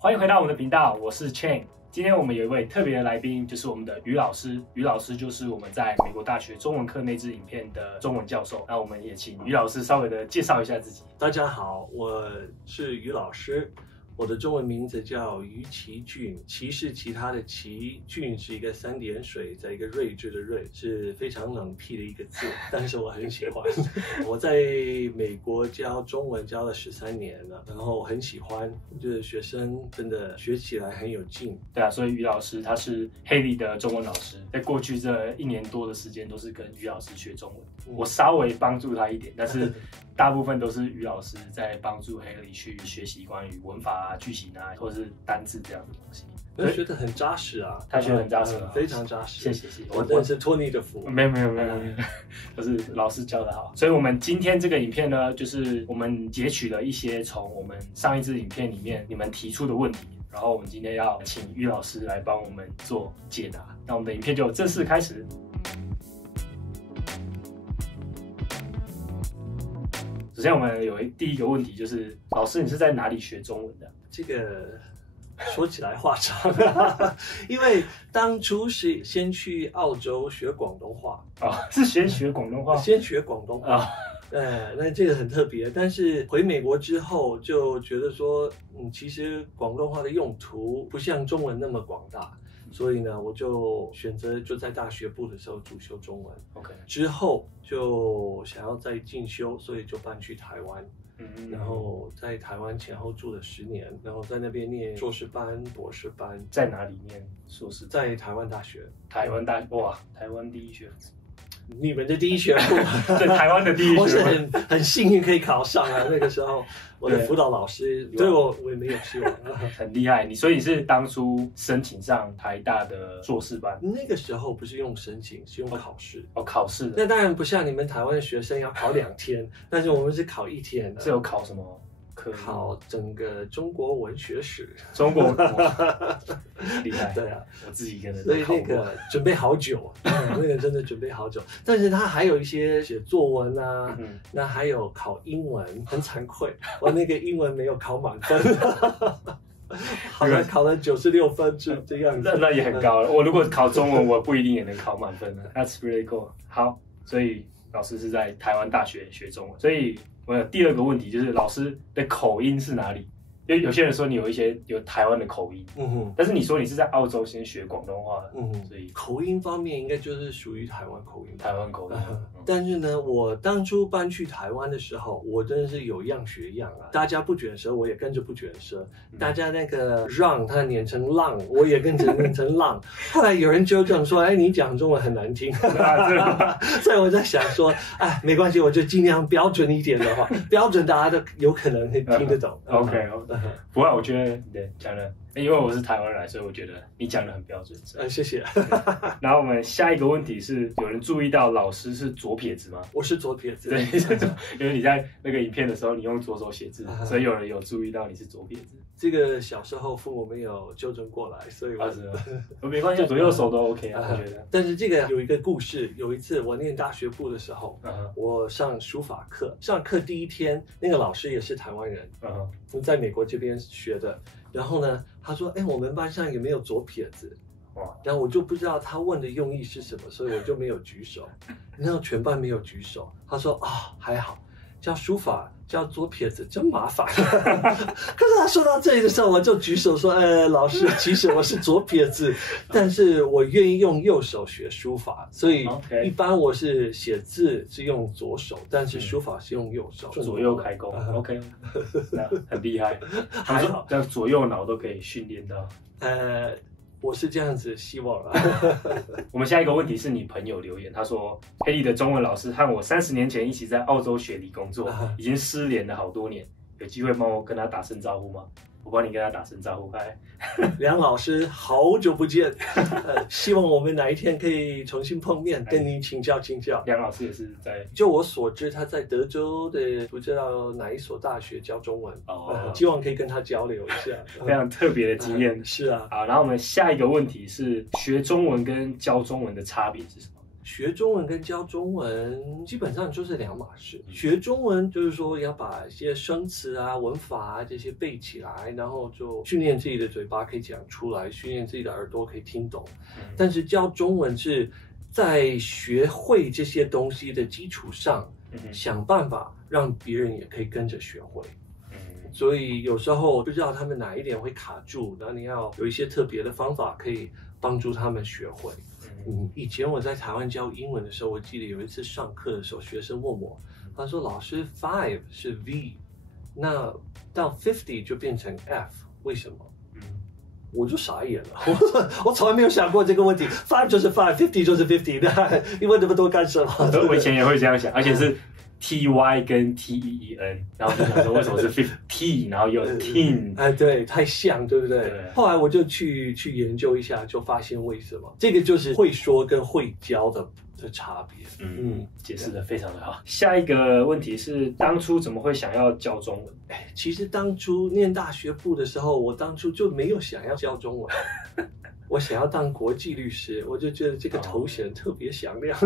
欢迎回到我们的频道，我是 Chen。今天我们有一位特别的来宾，就是我们的于老师。于老师就是我们在美国大学中文课内置影片的中文教授。那我们也请于老师稍微的介绍一下自己。大家好，我是于老师。我的中文名字叫于其俊，其是其他的其，俊是一个3点水，在一个睿智的睿，是非常冷僻的一个字，但是我很喜欢。我在美国教中文教了13年了，然后我很喜欢，就是学生真的学起来很有劲。对啊，所以于老师他是Haley的中文老师，在过去这1年多的时间都是跟于老师学中文。我稍微帮助他一点，但是大部分都是于老师在帮助Haley去学习关于文法句型啊，或者是单字这样的东西。他学得很扎实啊，他学得很扎实，非常扎实。谢谢。我真是托你的福。没有，都是老师教的好。所以我们今天这个影片呢，就是我们截取了一些从我们上一支影片里面你们提出的问题，然后我们今天要请于老师来帮我们做解答。那我们的影片就正式开始。首先，我们有第一个问题，就是老师，你是在哪里学中文的？这个说起来话长，因为当初是先去澳洲学广东话是先学广东话，先学广东话那这个很特别。但是回美国之后就觉得说，其实广东话的用途不像中文那么广大。所以呢，我就选择就在大学部的时候主修中文。OK， 之后就想要再进修，所以就搬去台湾。然后在台湾前后住了10年，然后在那边念硕士班、博士班。在哪里念硕士？在台湾大学。台湾大哇，台湾第一学府。你们的第一学府，对，台湾的第一学府，我是很幸运可以考上啊。那个时候，我的辅导老师对我也没有希望，很厉害。所以你是当初申请上台大的硕士班？那个时候不是用申请，是用考试。考试的。那当然不像你们台湾的学生要考2天，但是我们是考1天的。是有考什么？考整个中国文学史，中国厉害，对啊，我自己一个人，所以那个准备好久，那个真的准备好久。但是他还有一些写作文啊，那还有考英文，很惭愧，我那个英文没有考满分。好像考了96分是这样子，那也很高了。我如果考中文，我不一定也能考满分的。That's really cool。好，所以老师是在台湾大学学中文，所以我有第二个问题，就是老师的口音是哪里？因为有些人说你有台湾的口音，但是你说你是在澳洲先学广东话的，所以口音方面应该就是属于台湾口音。台湾口音。但是呢，我当初搬去台湾的时候，我真的是有样学样啊！大家不卷舌，我也跟着不卷舌；大家那个让他念成浪，我也跟着念成浪。后来有人纠正说：“哎，你讲中文很难听。”所以我在想说，哎，没关系，我就尽量标准一点的话，标准大家都有可能会听得懂。OK。不过我觉得你讲的，因为我是台湾人，所以我觉得你讲的很标准。谢谢。然后我们下一个问题是，有人注意到老师是左撇子吗？我是左撇子。对，因为你在那个影片的时候，你用左手写字，所以有人有注意到你是左撇子。这个小时候父母没有纠正过来，所以没关系，左右手都 OK 啊，我觉得。但是这个有一个故事，有一次我念大学部的时候，我上书法课，上课第1天，那个老师也是台湾人，在美国这边学的。然后呢，他说：“哎，我们班上有没有左撇子？”然后我就不知道他问的用意是什么，所以我就没有举手。然后全班没有举手。他说：“还好，教书法教左撇子真麻烦。”可是他说到这里的时候，我就举手说：“老师，其实我是左撇子，但是我愿意用右手学书法，所以一般我是写字是用左手，但是书法是用右手，左右开弓。OK， 那很厉害。还好，这左右脑都可以训练到。我是这样子希望啊。我们下一个问题是你朋友留言，他说：“Haley的中文老师和我30年前一起在澳洲雪梨工作，已经失联了好多年，有机会帮我跟他打声招呼吗？”我帮你跟他打声招呼，梁老师，好久不见，希望我们哪一天可以重新碰面，跟你请教请教。梁老师也是在，就我所知，他在德州的不知道哪一所大学教中文，希望可以跟他交流一下，非常特别的经验。是啊，好，然后我们下一个问题是，学中文跟教中文的差别是什么？学中文跟教中文基本上就是两码事。学中文就是说要把一些生词啊、文法啊这些背起来，然后就训练自己的嘴巴可以讲出来，训练自己的耳朵可以听懂。但是教中文是在学会这些东西的基础上，想办法让别人也可以跟着学会。所以有时候不知道他们哪一点会卡住，然后你要有一些特别的方法可以帮助他们学会。以前我在台湾教英文的时候，我记得有一次上课的时候，学生问我，他说：“老师 ，5 是 V， 那到 50 就变成 F， 为什么？”我就傻眼了，我从来没有想过这个问题。5就是5 ，50就是50，那你问这么多干什么？我以前也会这样想，而且是 TY 跟 TEEN， 然后就想说为什么是 50， 然后又 teen， 对，太像，对不对？后来我就去研究一下，就发现为什么，这个就是会说跟会教的差别。解释得非常的好。下一个问题是，当初怎么会想要教中文？其实当初念大学部的时候，我当初就没有想要教中文。我想要当国际律师，我就觉得这个头衔特别响亮。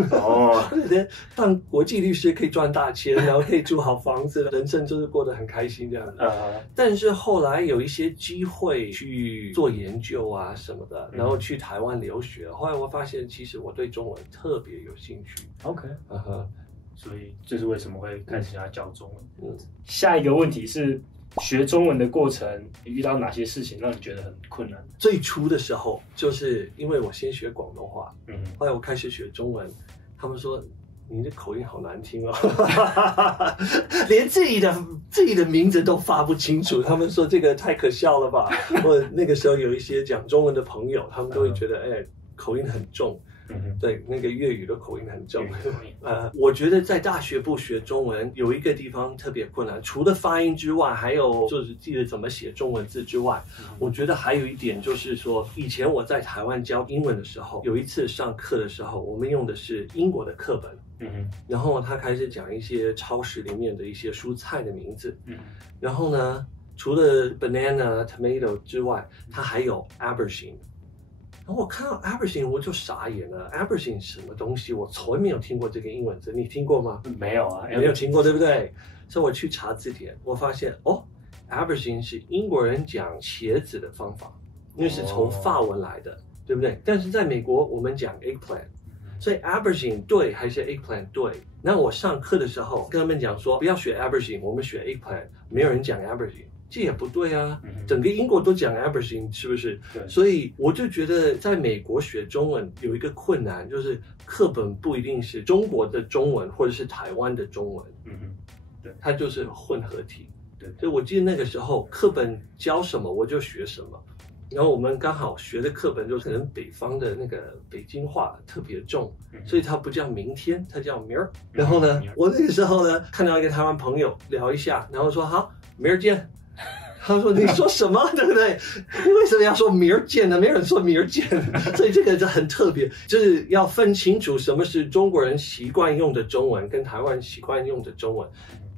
当国际律师可以赚大钱，然后可以住好房子，人生就是过得很开心这样子。但是后来有一些机会去做研究啊什么的，然后去台湾留学。后来我发现，其实我对中文特别有兴趣。OK，所以这是为什么会开始想要教中文。下一个问题是，学中文的过程，你遇到哪些事情让你觉得很困难？最初的时候，就是因为我先学广东话，后来我开始学中文，他们说你的口音好难听哦，连自己的名字都发不清楚，他们说这个太可笑了吧。我那个时候有一些讲中文的朋友，他们都会觉得口音很重。对，那个粤语的口音很重。我觉得在大学部学中文有一个地方特别困难，除了发音之外，还有就是记得怎么写中文字之外，我觉得还有一点就是说，以前我在台湾教英文的时候，有一次上课的时候，我们用的是英国的课本，然后他开始讲一些超市里面的一些蔬菜的名字，然后呢，除了 banana、tomato 之外，它还有 aubergine。然后我看到 aubergine 我就傻眼了 ，aubergine 什么东西？我从来没有听过这个英文字，你听过吗？没有啊，没有听过，对不对？所以我去查字典，我发现aubergine 是英国人讲茄子的方法，因为是从法文来的，对不对？但是在美国我们讲 eggplant， 所以 aubergine 对还是 eggplant 对？那我上课的时候跟他们讲说，不要学 aubergine， 我们学 eggplant， 没有人讲 aubergine。这也不对啊，整个英国都讲 aubergine， 是不是？所以我就觉得在美国学中文有一个困难，就是课本不一定是中国的中文或者是台湾的中文，对，它就是混合体。对，所以我记得那个时候课本教什么我就学什么，然后我们刚好学的课本就可能北方的那个北京话特别重，所以它不叫明天，它叫明儿。然后呢，我那个时候呢看到一个台湾朋友聊一下，然后说好，明儿见。他说：“你说什么？对不对？你为什么要说明儿见呢？没人说明儿见，所以这个就很特别，就是要分清楚什么是中国人习惯用的中文，跟台湾习惯用的中文。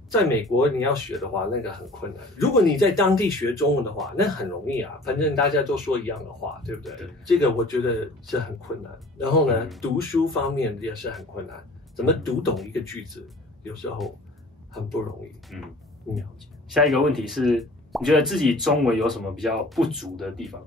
在美国你要学的话，那个很困难。如果你在当地学中文的话，那很容易啊，反正大家都说一样的话，对不对？这个我觉得是很困难。然后呢，读书方面也是很困难，怎么读懂一个句子，有时候很不容易。了解。下一个问题是，你觉得自己中文有什么比较不足的地方？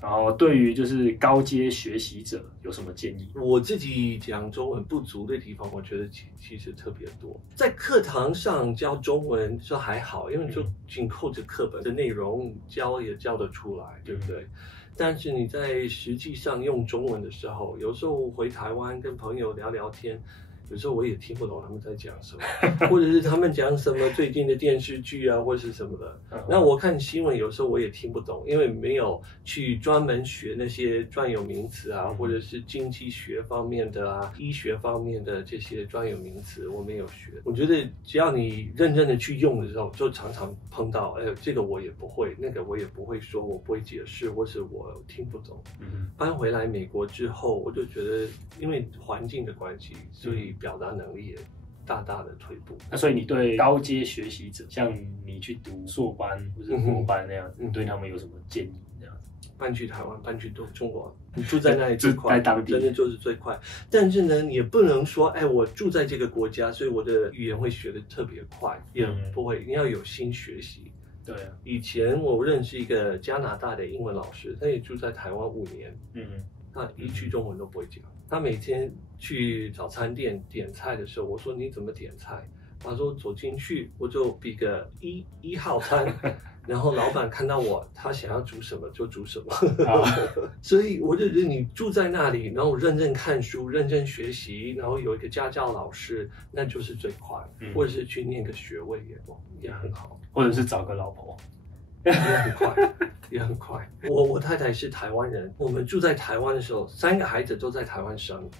然后对于就是高阶学习者有什么建议？我自己讲中文不足的地方，我觉得其实特别多。在课堂上教中文说还好，因为就紧扣着课本的内容教也教得出来，对不对？但是你在实际上用中文的时候，有时候回台湾跟朋友聊聊天，有时候我也听不懂他们在讲什么，或者是他们讲什么最近的电视剧啊，或是什么的。那我看新闻有时候我也听不懂，因为没有去专门学那些专有名词啊，或者是经济学方面的啊、医学方面的这些专有名词，我没有学。我觉得只要你认真的去用的时候，就常常碰到，这个我也不会，那个我也不会说，我不会解释，或是我听不懂。搬回来美国之后，我就觉得因为环境的关系，所以表达能力也大大的退步。那所以你对高阶学习者，像你去读硕班或者博班那样，你对他们有什么建议？这样子？搬去台湾，搬去中国，你住在那里最快，在当地真的就是最快。但是呢，你也不能说，哎，我住在这个国家，所以我的语言会学得特别快，也不会，你要有心学习。对啊，以前我认识一个加拿大的英文老师，他也住在台湾5年，他一句中文都不会讲。他每天去早餐店点菜的时候，我说你怎么点菜？他说走进去我就比个一号餐，然后老板看到我，他想要煮什么就煮什么。所以我就觉得你住在那里，然后认真看书、认真学习，然后有一个家教老师，那就是最快。或者是去念个学位也很好，或者是找个老婆。也很快，也很快。我太太是台湾人，我们住在台湾的时候，3个孩子都在台湾生。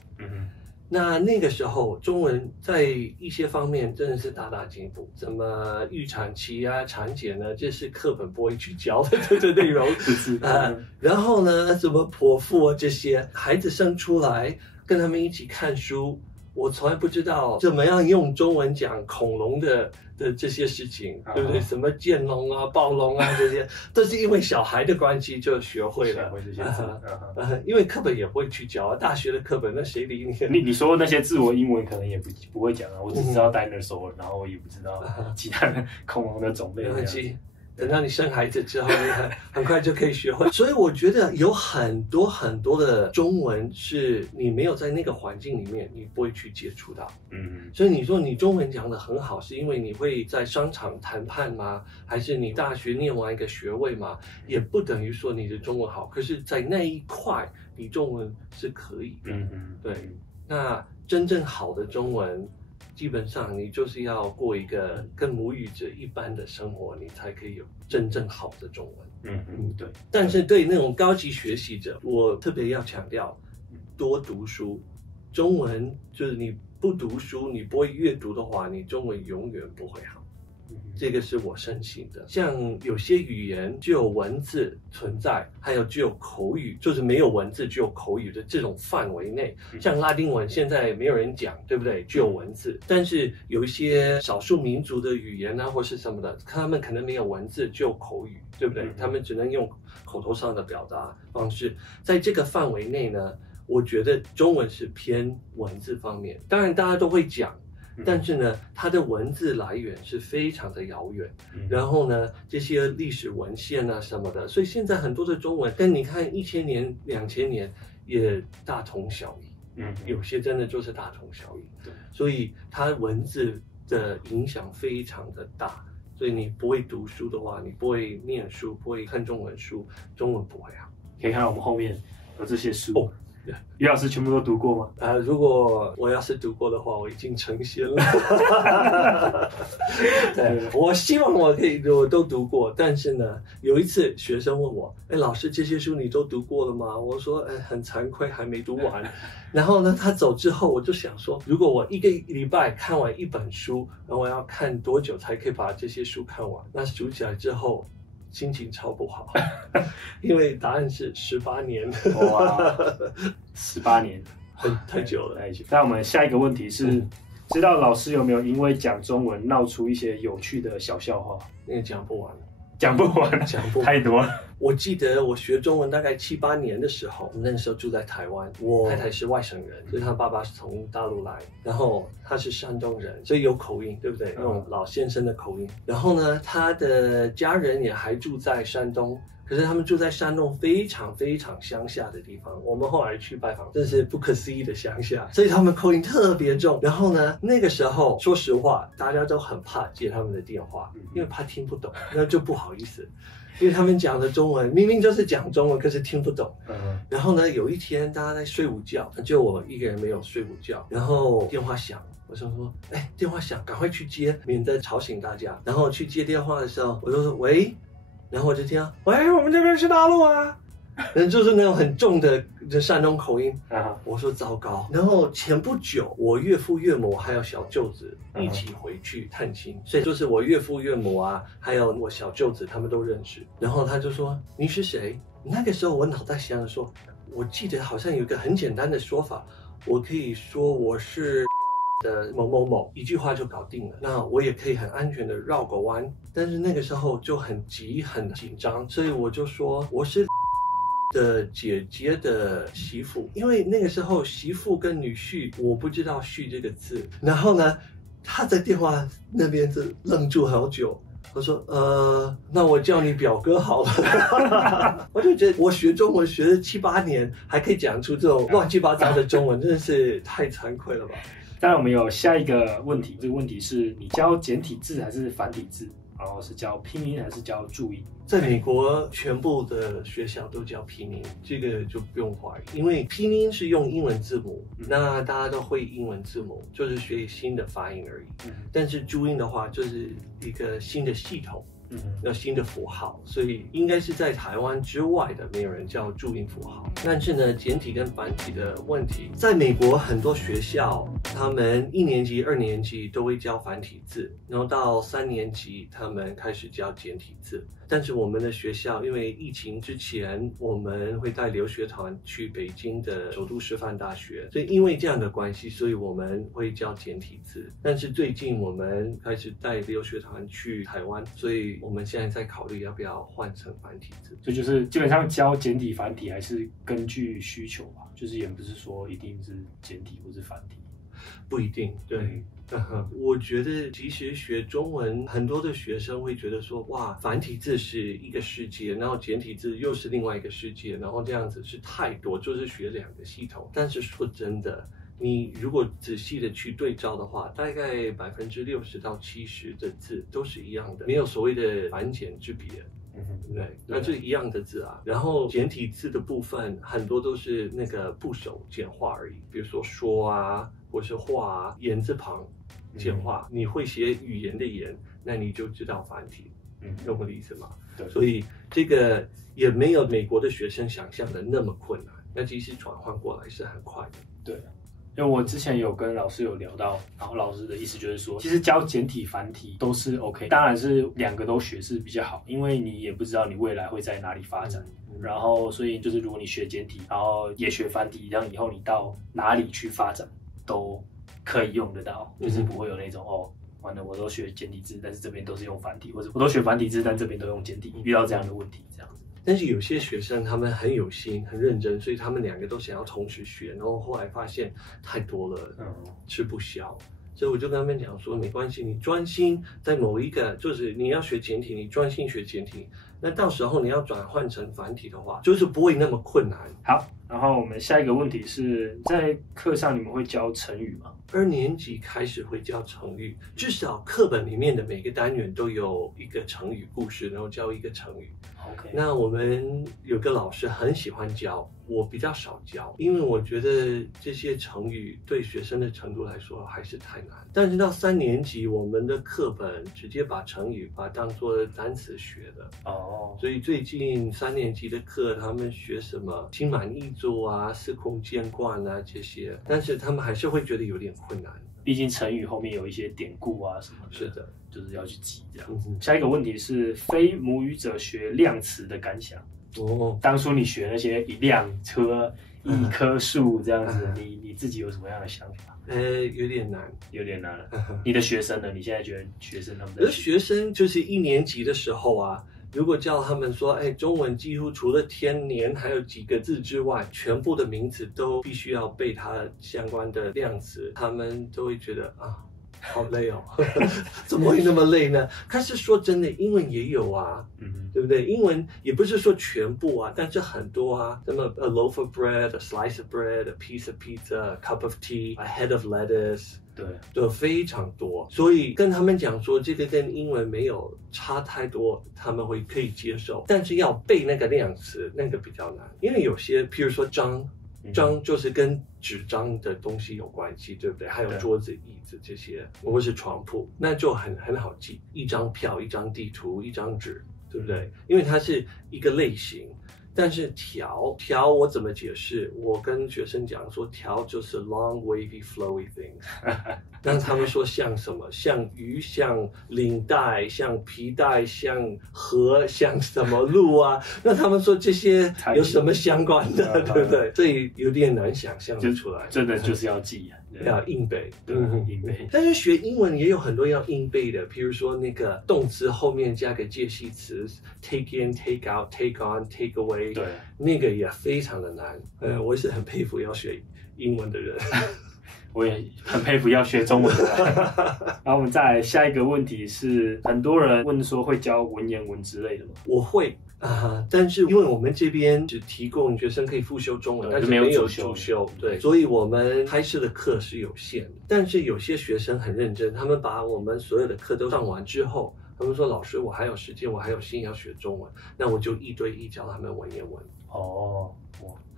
那个时候中文在一些方面真的是大大进步，怎么预产期啊、产检呢，这是课本不会去教的这个内容。然后呢，怎么剖腹啊，这些孩子生出来，跟他们一起看书。我从来不知道怎么样用中文讲恐龙的这些事情，对不对？什么剑龙啊、暴龙啊，这些都是因为小孩的关系就学会了。这些字，因为课本也不会去教啊，大学的课本那谁理你？你说那些字我英文可能也不会讲啊，我只知道 dinosaur，然后我也不知道其他的恐龙的种类。没关系。等到你生孩子之后，你很快就可以学会。所以我觉得有很多很多的中文是你没有在那个环境里面，你不会去接触到。所以你说你中文讲得很好，是因为你会在商场谈判吗？还是你大学念完一个学位吗？也不等于说你的中文好，可是在那一块你中文是可以的。对，那真正好的中文。基本上你就是要过一个跟母语者一般的生活，你才可以有真正好的中文。对。但是对那种高级学习者，我特别要强调，多读书。中文就是你不读书，你不会阅读的话，你中文永远不会好。这个是我深信的。像有些语言只有文字存在，还有只有口语，就是没有文字只有口语的这种范围内。像拉丁文现在没有人讲，对不对？只有文字。但是有一些少数民族的语言啊，或是什么的，他们可能没有文字，只有口语，对不对？他们只能用口头上的表达方式。在这个范围内呢，我觉得中文是偏文字方面。当然大家都会讲。但是呢，它的文字来源是非常的遥远，然后呢，这些历史文献啊什么的，所以现在很多的中文，跟你看1000年、2000年也大同小异，有些真的就是大同小异，所以它文字的影响非常的大，所以你不会读书的话，你不会念书，不会看中文书，中文不会好。可以看到我们后面有这些书。于老师全部都读过吗？如果我要是读过的话，我已经成仙了。对，我希望我都读过。但是呢，有一次学生问我：“哎，老师，这些书你都读过了吗？”我说：“哎，很惭愧，还没读完。”然后呢，他走之后，我就想说，如果我1个礼拜看完1本书，然后我要看多久才可以把这些书看完？那数起来之后。心情超不好，因为答案是18年。哇，18年，太久了。那我们下一个问题是，知道老师有没有因为讲中文闹出一些有趣的小笑话？那个讲不完。太多了。我记得我学中文大概7、8年的时候，那个时候住在台湾，我太太是外省人，所以她爸爸是从大陆来，然后他是山东人，所以有口音，对不对？那种老先生的口音。然后呢，他的家人也还住在山东。可是他们住在山东非常非常乡下的地方，我们后来去拜访，这是不可思议的乡下，所以他们口音特别重。然后呢，那个时候说实话，大家都很怕接他们的电话，因为怕听不懂，那就不好意思，因为他们讲的中文明明就是讲中文，可是听不懂。然后呢，有一天大家在睡午觉，就我一个人没有睡午觉，然后电话响。我就说，哎，电话响，赶快去接，免得吵醒大家。然后去接电话的时候，我就说，喂。然后我就听，喂，我们这边是大陆啊，就是那种很重的山东口音。我说糟糕。然后前不久，我岳父岳母还有小舅子一起回去探亲，所以就是我岳父岳母啊，还有我小舅子他们都认识。然后他就说：“你是谁？”那个时候我脑袋想说，我记得好像有一个很简单的说法，我可以说我是的某某某，一句话就搞定了。那我也可以很安全的绕个弯，但是那个时候就很急很紧张，所以我就说我是的姐姐的媳妇，因为那个时候媳妇跟女婿，我不知道“婿”这个字，然后呢，他在电话那边就愣住好久。我说那我叫你表哥好了。我就觉得我学中文学了7、8年，还可以讲出这种乱七八糟的中文，真的是太惭愧了吧。当然我们有下一个问题，这个问题是你教简体字还是繁体字？然后是教拼音还是教注音？在美国，全部的学校都教拼音，这个就不用怀疑，因为拼音是用英文字母，那大家都会英文字母，就是学新的发音而已。但是注音的话，就是一个新的系统。要新的符号，所以应该是在台湾之外的没有人叫注音符号。但是呢，简体跟繁体的问题，在美国很多学校，他们1年级、2年级都会教繁体字，然后到3年级他们开始教简体字。但是我们的学校因为疫情之前，我们会带留学团去北京的首都师范大学，所以因为这样的关系，所以我们会教简体字。但是最近我们开始带留学团去台湾，所以我们现在在考虑要不要换成繁体字。所以就是基本上教简体繁体还是根据需求吧，就是也不是说一定是简体或是繁体，不一定。对。我觉得其实学中文，很多的学生会觉得说，哇，繁体字是一个世界，然后简体字又是另外一个世界，然后这样子是太多，就是学2个系统。但是说真的，你如果仔细的去对照的话，大概60%到70%的字都是一样的，没有所谓的繁简之别。对，那就一样的字啊。然后简体字的部分很多都是那个部首简化而已，比如说说啊，或是画啊，言字旁简化。你会写语言的言，那你就知道繁体。懂我的意思吗？对。所以这个也没有美国的学生想象的那么困难，那其实转换过来是很快的。对。因为我之前有跟老师有聊到，然后老师的意思就是说，其实教简体繁体都是 OK， 当然是2个都学是比较好，因为你也不知道你未来会在哪里发展，然后所以就是如果你学简体，然后也学繁体，让以后你到哪里去发展都可以用得到，就是不会有那种完了我都学简体字，但是这边都是用繁体，或者我都学繁体字，但这边都用简体，遇到这样的问题这样子。但是有些学生他们很有心很认真，所以他们2个都想要同时学，然后后来发现太多了，吃不消。所以我就跟他们讲说，没关系，你专心在某一个，就是你要学简体，你专心学简体，那到时候你要转换成繁体的话，就是不会那么困难。好，然后我们下一个问题是在课上你们会教成语吗？2年级开始会教成语，至少课本里面的每个单元都有一个成语故事，然后教一个成语。OK， 那我们有个老师很喜欢教，我比较少教，因为我觉得这些成语对学生的程度来说还是太难。但是到3年级，我们的课本直接把成语把它当作单词学的。所以最近3年级的课，他们学什么心满意足啊、司空见惯啊这些，但是他们还是会觉得有点困难。毕竟成语后面有一些典故啊什么的，是的，就是要去记这样。下一个问题是非母语者学量词的感想。当初你学那些一辆车、一棵树这样子，你自己有什么样的想法？有点难，有点难了。你的学生呢？你现在觉得学生他们的学生就是1年级的时候啊。如果叫他们说，中文几乎除了天年还有几个字之外，全部的名词都必须要背它相关的量词，他们都会觉得啊，好累哦，怎么会那么累呢？可是说真的，英文也有啊，对不对？英文也不是说全部啊，但是很多啊，什么 a loaf of bread, a slice of bread, a piece of pizza, a cup of tea, a head of lettuce。对，就非常多，所以跟他们讲说这个跟英文没有差太多，他们可以接受。但是要背那个量词，那个比较难，因为有些，譬如说章就是跟纸张的东西有关系，对不对？还有桌子、椅子这些，或是床铺，那就很好记。一张票、一张地图、一张纸，对不对？因为它是一个类型。但是条我怎么解释？我跟学生讲说，条就是 long wavy flowy things，让他们说像什么，像鱼，像领带，像皮带，像河，像什么路啊？那他们说这些有什么相关的，对不对？所以有点难想象得出来，真的就是要记啊。要硬背，对，硬背。但是学英文也有很多要硬背的，譬如说那个动词后面加个介系词 ，take in、take out、take on、take away， 对，那个也非常的难。我是很佩服要学英文的人。我也很佩服要学中文的人。然后我们再来下一个问题是，很多人问说会教文言文之类的吗？我会。但是因为我们这边只提供学生可以复修中文，但是没有主修，对，所以我们开设的课是有限的。但是有些学生很认真，他们把我们所有的课都上完之后，他们说老师，我还有时间，我还有心要学中文，那我就1对1教他们文言文。哦，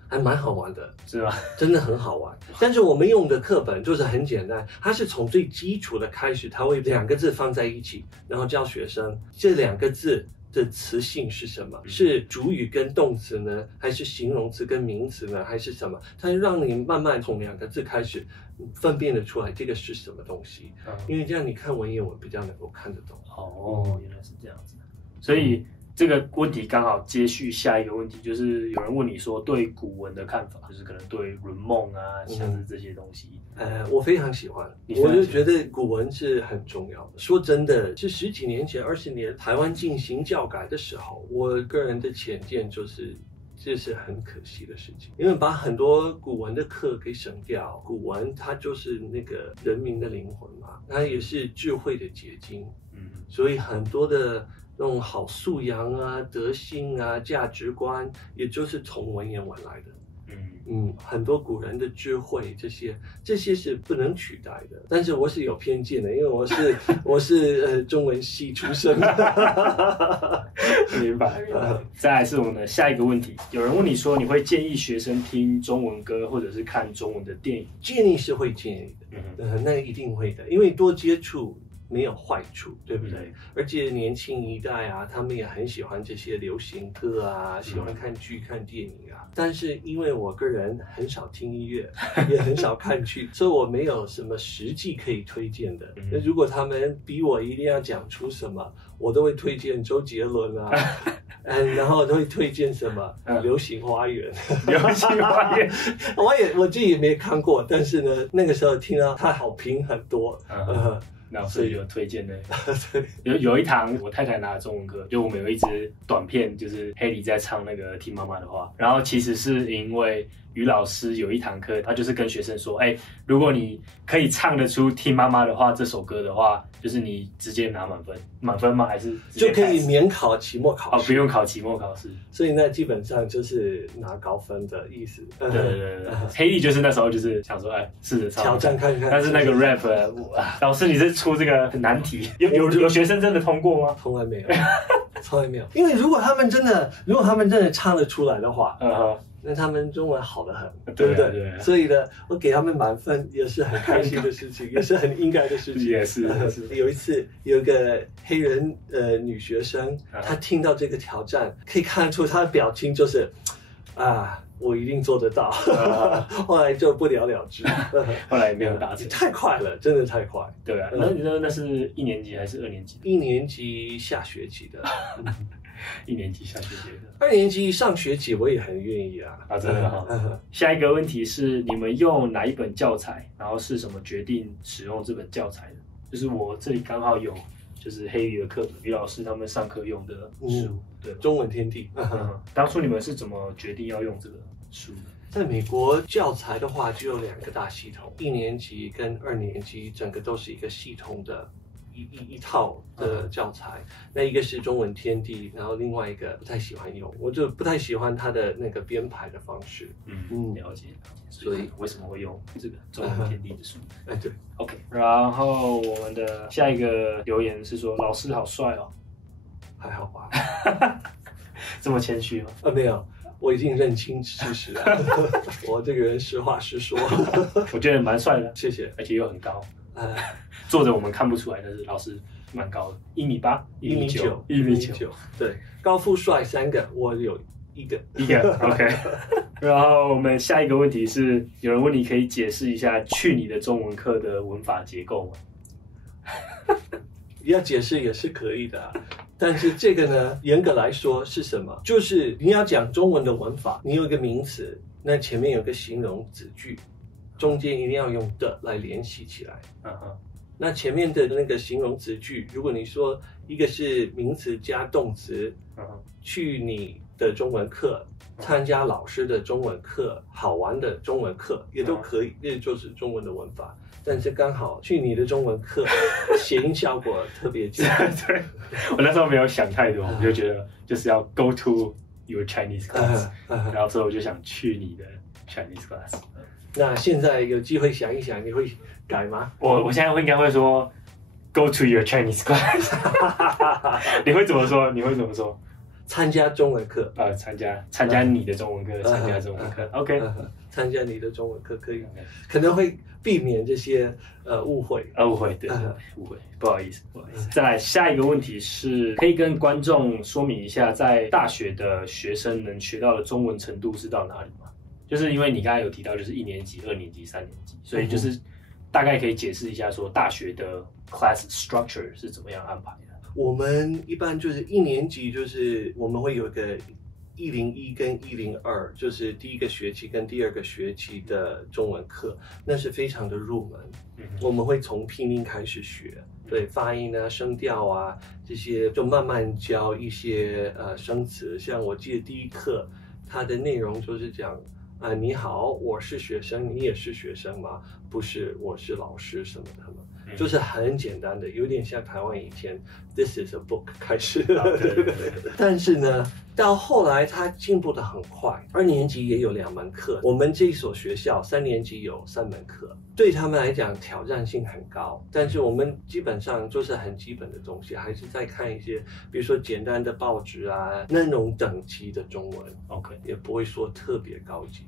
还蛮好玩的，是吧？真的很好玩。但是我们用的课本就是很简单，它是从最基础的开始，它会2个字放在一起，然后教学生这2个字的词性是什么？是主语跟动词呢，还是形容词跟名词呢，还是什么？它让你慢慢从2个字开始分辨得出来这个是什么东西。因为这样你看文言文比较能够看得懂。哦，原来是这样子。所以这个问题刚好接续下一个问题，就是有人问你说对古文的看法，就是可能对论梦啊，像是这些东西。我非常喜欢，我就觉得古文是很重要的。说真的，是10几年前、20年台湾进行教改的时候，我个人的浅见就是，这是很可惜的事情，因为把很多古文的课给省掉。古文它就是那个人民的灵魂嘛，它也是智慧的结晶。所以很多的那种好素养啊、德性啊、价值观，也就是从文言文来的。很多古人的智慧，这些是不能取代的。但是我是有偏见的，因为我是中文系出身的。明白。再来是我们的下一个问题，有人问你说，你会建议学生听中文歌或者是看中文的电影？建议是会建议的，那一定会的，因为多接触没有坏处，对不对？而且年轻一代啊，他们也很喜欢这些流行歌啊，喜欢看剧、看电影啊。但是因为我个人很少听音乐，也很少看剧，所以我没有什么实际可以推荐的。那如果他们逼我一定要讲出什么，我都会推荐周杰伦啊。然后都会推荐什么《流星花园》。流星花园，我自己也没看过，但是呢，那个时候听到他好评很多。然后所以有推荐的。有一堂我太太拿的中文课，就我们有一支短片，就是黑梨在唱那个听妈妈的话。然后其实是因为于老师有一堂课，他就是跟学生说，如果你可以唱得出听妈妈的话这首歌的话，就是你直接拿满分。满分吗？还是就可以免考期末考试？不用考期末考试。所以那基本上就是拿高分的意思。对。黑梨就是那时候就是想说，试着唱挑战看看。但是那个 rap， 老师你是出这个难题，有学生真的通过吗？从来没有，从来没有。因为如果他们真的唱得出来的话，那他们中文好得很，对不对？对。所以呢，我给他们满分也是很开心的事情，也是很应该的事情。也是。有一次有一个黑人女学生，她听到这个挑战，可以看出她的表情就是我一定做得到。后来就不了了之。后来也没有达成。太快了，真的太快。对啊。那是1年级还是2年级？1年级下学期的。1年级下学期的。2年级上学期我也很愿意啊。真的好。下一个问题是，你们用哪一本教材？然后是什么决定使用这本教材的？就是我这里刚好有，就是黑鱼的课本，于老师他们上课用的书。对，中文天地。当初你们是怎么决定要用这个书的？在美国教材的话，就有2个大系统，1年级跟2年级，整个都是一个系统的一套的教材。那一个是中文天地，然后另外一个不太喜欢用，我就不太喜欢它的那个编排的方式。了解。所以为什么会用这个中文天地的书？对。OK， 然后我们的下一个留言是说，老师好帅哦。还好吧。这么谦虚吗？没有。我已经认清事实了。我这个人实话实说。我觉得蛮帅的，谢谢，而且又很高。坐着我们看不出来，但是老师蛮高的，1.8米、1.9米、1.9米。对，高富帅3个，我有一个，OK。然后我们下一个问题是，有人问你可以解释一下去你的中文课的文法结构吗？要解释也是可以的啊，但是这个呢，严格来说是什么？就是你要讲中文的文法，你有一个名词，那前面有个形容子句，中间一定要用的来联系起来。那前面的那个形容子句，如果你说一个是名词加动词，去你的中文课，参加老师的中文课，好玩的中文课也都可以，这就是中文的文法。但是刚好去你的中文课，谐音效果特别强。对，我那时候没有想太多，我就觉得就是要 go to your Chinese class，然后所以我就想去你的 Chinese class。那现在有机会想一想，你会改吗？我现在应该会说 go to your Chinese class。你会怎么说？参加中文课，参加你的中文课，参加中文课 ，OK， 参加你的中文课可以，可能会避免这些误会，对，误会，不好意思。再来下一个问题是，可以跟观众说明一下，在大学的学生能学到的中文程度是到哪里吗？就是因为你刚才有提到，就是1年级、2年级、3年级，所以就是大概可以解释一下，说大学的 class structure 是怎么样安排的。我们一般就是1年级，就是我们会有一个101跟102，就是第一个学期跟第二个学期的中文课，那是非常的入门。我们会从拼音开始学，对，发音啊、声调啊这些，就慢慢教一些生词。像我记得第一课，它的内容就是讲你好，我是学生，你也是学生吗？不是，我是老师什么的嘛。就是很简单的，有点像台湾以前 This is a book 开始，但是呢，到后来他进步的很快。2年级也有2门课，我们这所学校3年级有3门课，对他们来讲挑战性很高。但是我们基本上就是很基本的东西，还是在看一些，比如说简单的报纸啊，那种等级的中文 ，OK， 也不会说特别高级。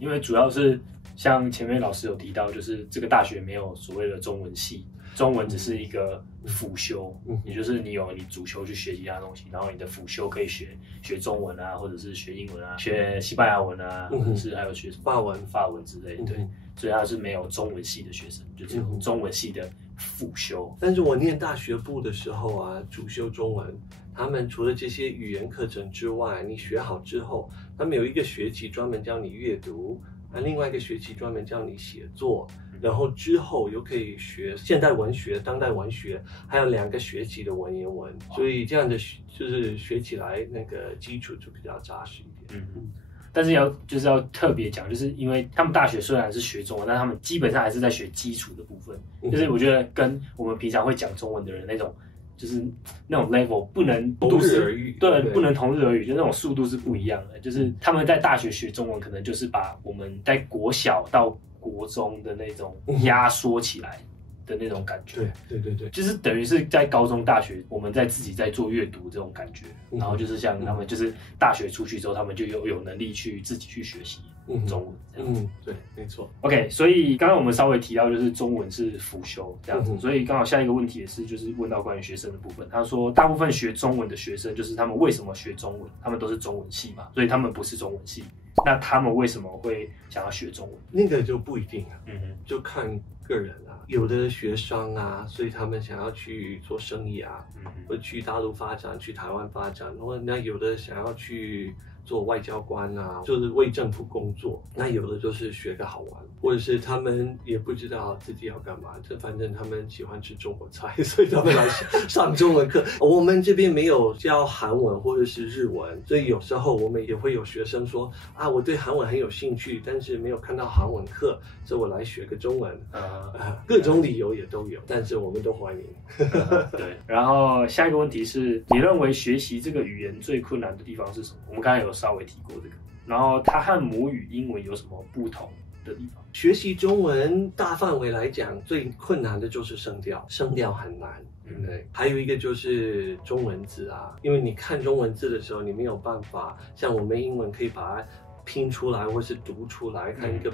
因为主要是像前面老师有提到，就是这个大学没有所谓的中文系，中文只是一个辅修，也就是你有你主修去学其他东西，然后你的辅修可以学中文啊，或者是学英文啊，学西班牙文啊，或者是还有学法文之类的，对，所以他是没有中文系的学生，就只有中文系的辅修。但是我念大学部的时候啊，主修中文。他们除了这些语言课程之外，你学好之后，他们有一个学期专门教你阅读，另外一个学期专门教你写作，然后之后又可以学现代文学、当代文学，还有2个学期的文言文，所以这样的就是学起来那个基础就比较扎实一点。但是要特别讲，就是因为他们大学虽然是学中文，但他们基本上还是在学基础的部分，就是我觉得跟我们平常会讲中文的人那种。就是那种 level 不能同日而语，对，不能同日而语，就那种速度是不一样的。就是他们在大学学中文，可能就是把我们在国小到国中的那种压缩起来的那种感觉。对，就是等于是在高中、大学，我们自己在做阅读这种感觉。然后就是像他们，就是大学出去之后，他们就有能力去自己去学习中文。对，没错。OK， 所以刚刚我们稍微提到，就是中文是辅修这样子，所以刚好下一个问题也是就是问到关于学生的部分。他说，大部分学中文的学生，就是他们为什么学中文？他们都是中文系嘛，所以他们不是中文系。那他们为什么会想要学中文？那个就不一定啊，就看个人啊。有的学商啊，所以他们想要去做生意啊，或者去大陆发展，去台湾发展。那有的想要去做外交官啊，就是为政府工作。那有的就是学个好玩，或者是他们也不知道自己要干嘛，反正他们喜欢吃中国菜，所以他们来上中文课。我们这边没有教韩文或者是日文，所以有时候我们也会有学生说我对韩文很有兴趣，但是没有看到韩文课，所以我来学个中文。各种理由也都有，但是我们都欢迎。对，然后下一个问题是，你认为学习这个语言最困难的地方是什么？我们刚才有稍微提过这个。然后它和母语英文有什么不同的地方？学习中文大范围来讲，最困难的就是声调，声调很难。对，还有一个就是中文字啊，因为你看中文字的时候，你没有办法像我们英文可以把它拼出来或是读出来，看一个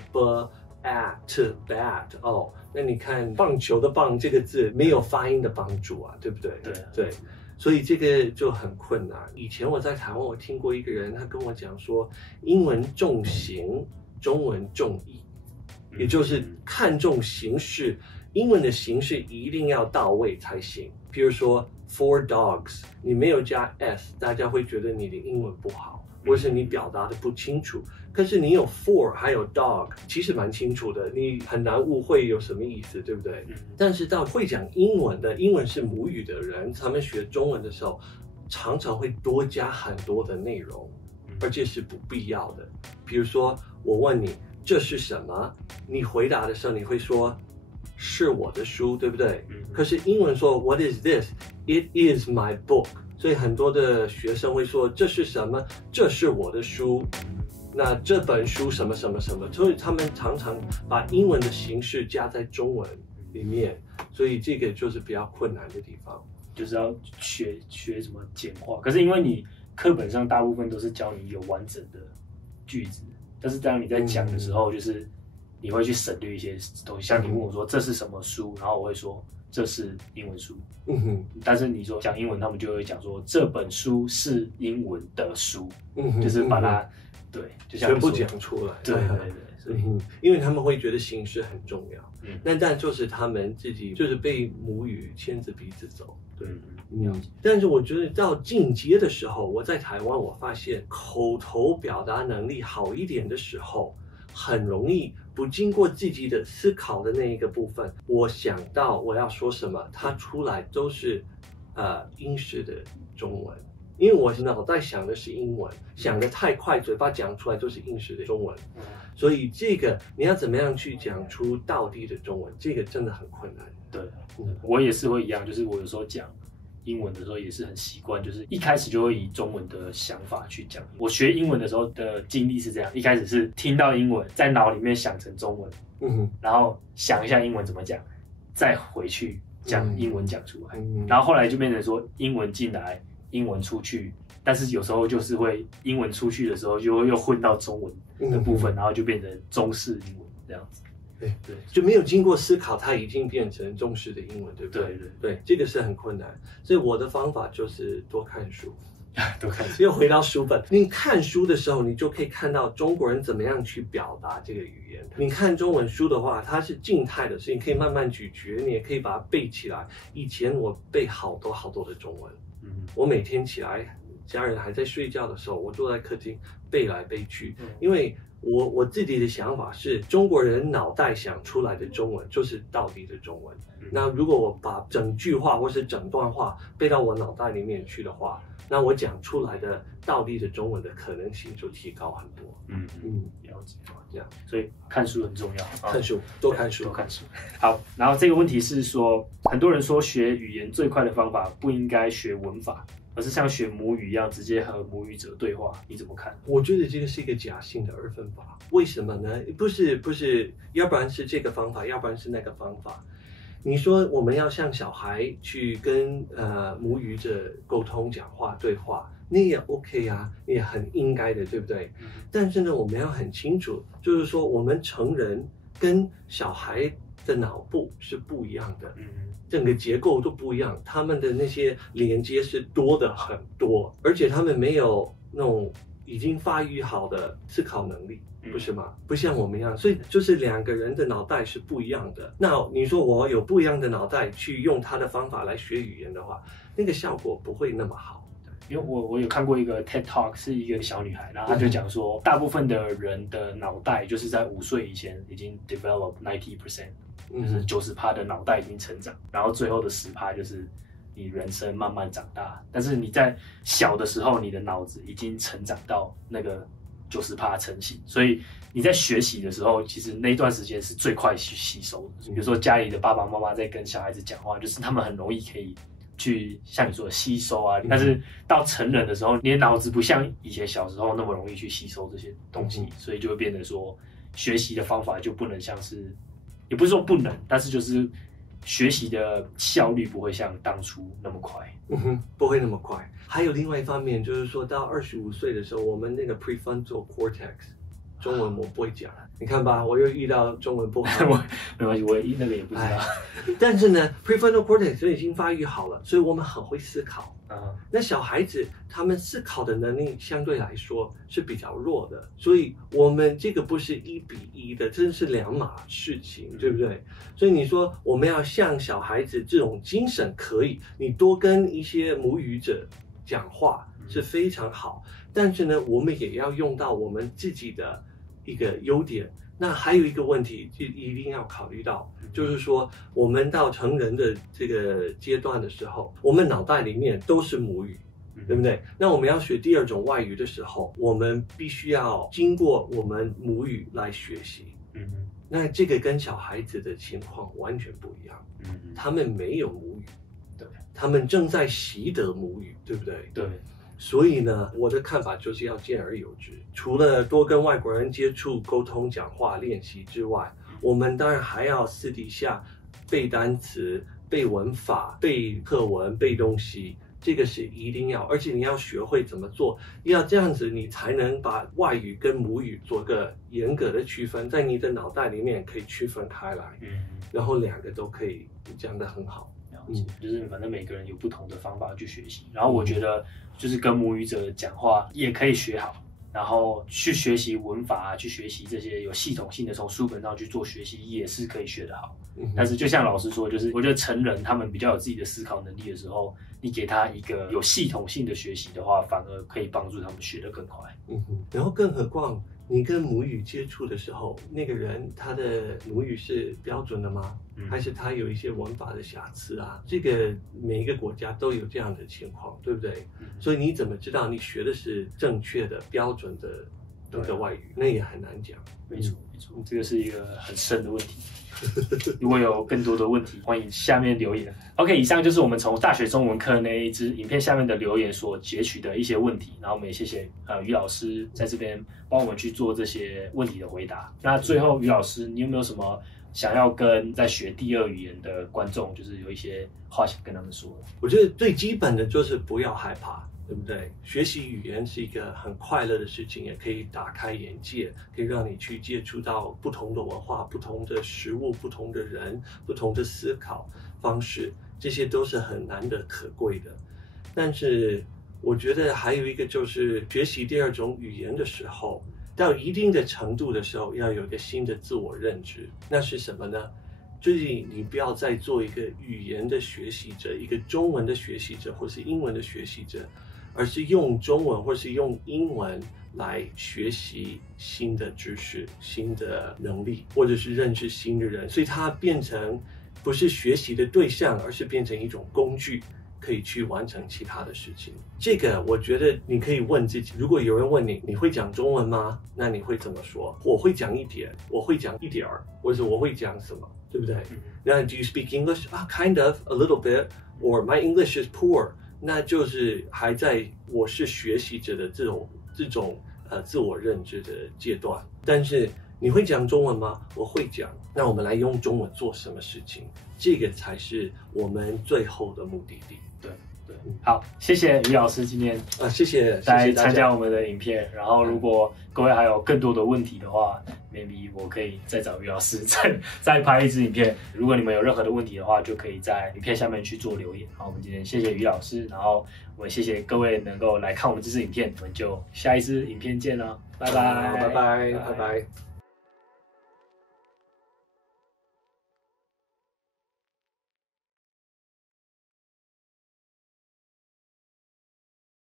at bat 那你看棒球的棒这个字没有发音的帮助啊，对不对？对。所以这个就很困难。以前我在台湾，我听过一个人，他跟我讲说，英文重形，中文重义，也就是看重形式，英文的形式一定要到位才行。比如说 four dogs， 你没有加 s， 大家会觉得你的英文不好，或是你表达的不清楚。可是你有 four 还有 dog， 其实蛮清楚的，你很难误会有什么意思，对不对？但是到会讲英文的，英文是母语的人，他们学中文的时候，常常会多加很多的内容，而且是不必要的。比如说，我问你这是什么，你回答的时候你会说是我的书，对不对？可是英文说 What is this? It is my book。所以很多的学生会说这是什么？这是我的书。那这本书什么什么什么，所以他们常常把英文的形式加在中文里面，所以这个就是比较困难的地方，就是要学什么简化。可是因为你课本上大部分都是教你有完整的句子，但是当你在讲的时候，就是你会去省略一些东西。像你问我说这是什么书，然后我会说这是英文书。但是你说讲英文，他们就会讲说这本书是英文的书，就是把它。对，就像全部讲出来。对，所以因为他们会觉得形式很重要。但就是他们自己就是被母语牵着鼻子走。对，但是我觉得到进阶的时候，我在台湾我发现口头表达能力好一点的时候，很容易不经过自己的思考的那一个部分，我想到我要说什么，它出来都是英式的中文。因为我脑袋想的是英文，想得太快，嘴巴讲出来都是英式的中文，所以这个你要怎么样去讲出道地的中文，这个真的很困难。对，我也是会一样，就是我有时候讲英文的时候也是很习惯，就是一开始就会以中文的想法去讲。我学英文的时候的经历是这样，一开始是听到英文，在脑里面想成中文，然后想一下英文怎么讲，再回去讲英文讲出来，然后后来就变成说英文进来。英文出去，但是有时候就是会英文出去的时候，就会又混到中文的部分，然后就变成中式英文这样子。对，就没有经过思考，它已经变成中式的英文，对不对？对，这个是很困难。所以我的方法就是多看书，多看书。又回到书本，你看书的时候，你就可以看到中国人怎么样去表达这个语言。你看中文书的话，它是静态的，所以你可以慢慢咀嚼，你也可以把它背起来。以前我背好多好多的中文。我每天起来，家人还在睡觉的时候，我坐在客厅背来背去，因为我自己的想法是，中国人脑袋想出来的中文就是道地的中文。那如果我把整句话或是整段话背到我脑袋里面去的话，那我讲出来的道地的中文的可能性就提高很多。了解，这样，所以看书很重要，看书，多看书，多看书。好，然后这个问题是说，很多人说学语言最快的方法不应该学文法，而是像学母语一样直接和母语者对话，你怎么看？我觉得这个是一个假性的二分法，为什么呢？不是，要不然是这个方法，要不然是那个方法。你说我们要像小孩去跟母语者沟通、讲话、对话，那也 OK 啊，也很应该的，对不对？但是呢，我们要很清楚，就是说我们成人跟小孩的脑部是不一样的，整个结构都不一样，他们的那些连接是多的很多，而且他们没有那种已经发育好的思考能力。不是吗？不像我们一样，所以就是两个人的脑袋是不一样的。那你说我有不一样的脑袋去用他的方法来学语言的话，那个效果不会那么好。因为我有看过一个 TED Talk， 是一个小女孩，然后她就讲说，大部分的人的脑袋就是在5岁以前已经 develop 90%， 就是90%的脑袋已经成长，然后最后的10%就是你人生慢慢长大。但是你在小的时候，你的脑子已经成长到那个90%成型，所以你在学习的时候，其实那段时间是最快去吸收的。比如说家里的爸爸妈妈在跟小孩子讲话，就是他们很容易可以去像你说的吸收啊。但是到成人的时候，你的脑子不像以前小时候那么容易去吸收这些东西，所以就会变得说学习的方法就不能像是，也不是说不能，但是就是学习的效率不会像当初那么快。不会那么快。还有另外一方面，就是说到25岁的时候，我们那个 prefrontal cortex 中文我不会讲。你看吧，我又遇到中文不好。没关系，我那个也不知道。但是呢 ，prefrontal cortex 已经发育好了，所以我们很会思考。那小孩子他们思考的能力相对来说是比较弱的，所以我们这个不是1:1的，真是两码事情，对不对？所以你说我们要像小孩子这种精神可以，你多跟一些母语者讲话是非常好，但是呢，我们也要用到我们自己的一个优点。那还有一个问题就一定要考虑到，就是说我们到成人的这个阶段的时候，我们脑袋里面都是母语，对不对？那我们要学第二种外语的时候，我们必须要经过我们母语来学习。那这个跟小孩子的情况完全不一样。他们没有母语，对，他们正在习得母语，对不对？对。所以呢，我的看法就是要兼而有之。除了多跟外国人接触、沟通、讲话、练习之外，我们当然还要私底下背单词、背文法、背课文、背东西，这个是一定要。而且你要学会怎么做，要这样子，你才能把外语跟母语做个严格的区分，在你的脑袋里面可以区分开来。然后两个都可以讲得很好。就是反正每个人有不同的方法去学习，然后我觉得就是跟母语者讲话也可以学好，然后去学习文法去学习这些有系统性的从书本上去做学习也是可以学得好。但是就像老师说，就是我觉得成人他们比较有自己的思考能力的时候，你给他一个有系统性的学习的话，反而可以帮助他们学得更快。然后更何况你跟母语接触的时候，那个人他的母语是标准的吗？还是他有一些文法的瑕疵啊？这个每一个国家都有这样的情况，对不对？所以你怎么知道你学的是正确的、标准的外语？那也很难讲。没错，没错，这个是一个很深的问题。如果有更多的问题，欢迎下面留言。OK， 以上就是我们从大学中文课那一支影片下面的留言所截取的一些问题，然后我们也谢谢于老师在这边帮我们去做这些问题的回答。那最后于老师，你有没有什么想要跟在学第二语言的观众，就是有一些话想跟他们说的？我觉得最基本的就是不要害怕。对不对？学习语言是一个很快乐的事情，也可以打开眼界，可以让你去接触到不同的文化、不同的食物、不同的人、不同的思考方式，这些都是很难得可贵的。但是我觉得还有一个就是学习第二种语言的时候，到一定的程度的时候，要有一个新的自我认知。那是什么呢？就是你不要再做一个语言的学习者，一个中文的学习者，或是英文的学习者，而是用中文或是用英文来学习新的知识、新的能力，或者是认识新的人。所以它变成不是学习的对象，而是变成一种工具，可以去完成其他的事情。这个我觉得你可以问自己，如果有人问你，你会讲中文吗？那你会怎么说？我会讲一点，我会讲一点儿，或者我会讲什么，对不对？那 Do you speak English? Kind of, a little bit. Or my English is poor. 那就是还在我是学习者的这种自我认知的阶段。但是你会讲中文吗？我会讲。那我们来用中文做什么事情？这个才是我们最后的目的地。对，好，谢谢于老师今天谢谢来参加我们的影片。然后如果各位还有更多的问题的话，maybe 我可以再找于老师再拍一支影片。如果你们有任何的问题的话，就可以在影片下面去做留言。好，我们今天谢谢于老师，然后我们谢谢各位能够来看我们这支影片，我们就下一支影片见了，拜拜，拜拜。